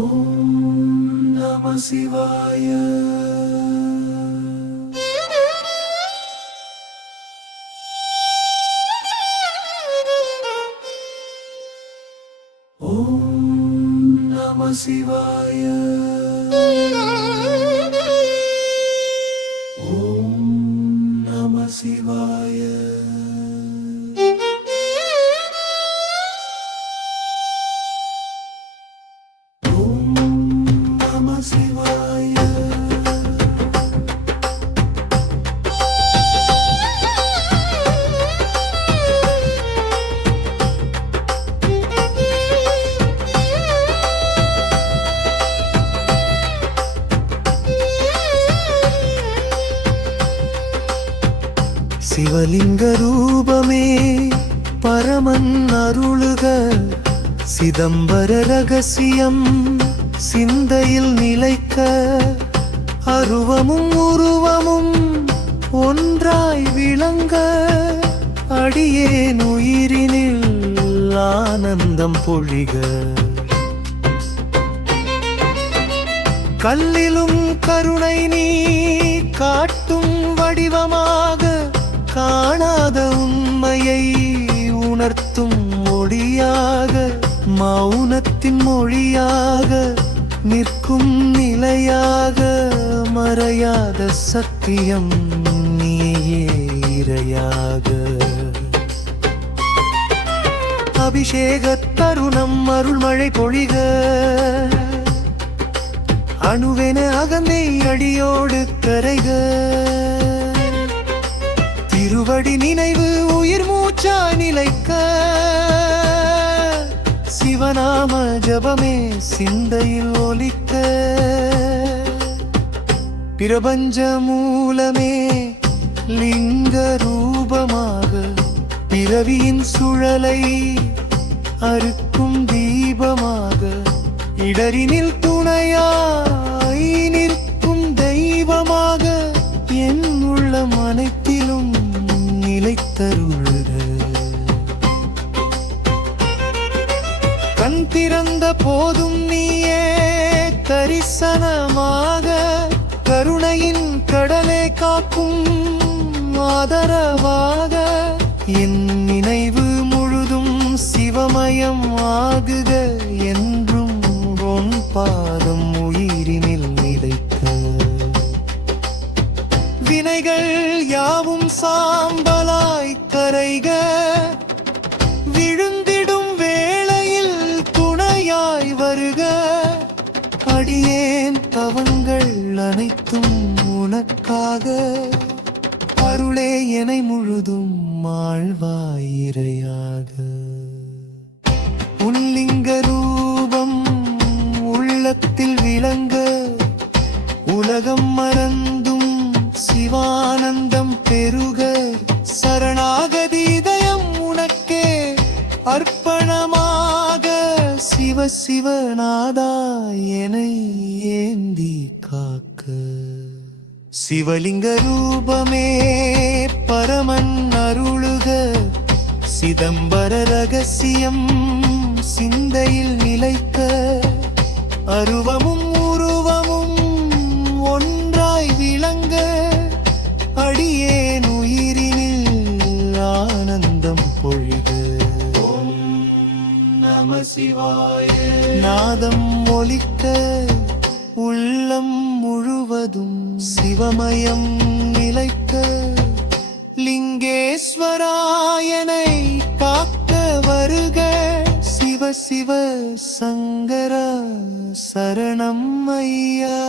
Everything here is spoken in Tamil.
ஓம் நம சிவாய. ஓம் நம சிவாய. ஓம் நம சிவாய. சிவலிங்க ரூபமே பரமன் அருளுக, சிதம்பர ரகசியம் சிந்தையில் நிலைக்க, அருவமும் உருவமும் ஒன்றாய் விளங்க, அடியேன் உயிரினில் ஆனந்தம் பொழிக. கல்லிலும் கருணை நீ காட்டும் வடிவமாக, காணாத உண்மையை உணர்த்தும் மொழியாக, மௌனத்தின் மொழியாக நிற்கும் நிலையாக, மறையாத சத்தியம் நீயே இறையாக. அபிஷேக தருணம் அருள்மழை பொழிக, அணுவென அகந்தை அடியோடு கரைக. திருவடி நினைவு உயிர் மூச்சா நிலைக்க, சிவநாம ஜபமே சிந்தையில் ஒலிக்க. பிரபஞ்ச மூலமே லிங்க ரூபமாக, பிறவியின் சுழலை அறுக்கும் தீபமாக, இடரினில் துணையாய் நிற்கும் தெய்வமாக, என் உள்ளம் அனைத்திலும் நிலைத்தருளுக. கண் திறந்த போதும் நீயே தரிசனமாக, கருணையின் கடலை காக்கும் ஆதரவாக, என் நினைவு முழுதும் சிவமயம் ஆகுக, என்றும் உன் பாதம் உயிரினில் நிலைக்க. வினைகள் யாவும் சாம்பலாய் கரைக, விழுந்திடும் வேளையில் துணையாய் வருக. அடியேன் தவங்கள் அனைத்தும் உனக்காக, அருளே என்னை முழுதும் ஆழ்வாயிரையாக. உன்லிங்க ரூபம் உள்ளத்தில் விளங்க, உலகம் மறந்தும் சிவானந்தம் பெருக. சரணாகதி இதயம் உனக்கே அர்ப்பணமாக, சிவ சிவநாதா என்னை ஏந்தி காக்க. சிவலிங்க ரூபமே பரமன் அருளுக, சிதம்பர ரகசியம் சிந்தையில் நிலைக்க, அருவமும் உருவமும் ஒன்றாய் விளங்க, அடியேன் உயிரினில் ஆனந்தம் பொழிக. ஓம் நம சிவாய. நாதம் ஒலிக்க, உள்ளம் முழுவதும் சிவமயம் நிலைக்க, லிங்கேஸ்வராயனை காக்க வருக. சிவ சிவ சங்கர சரணம் ஐயா.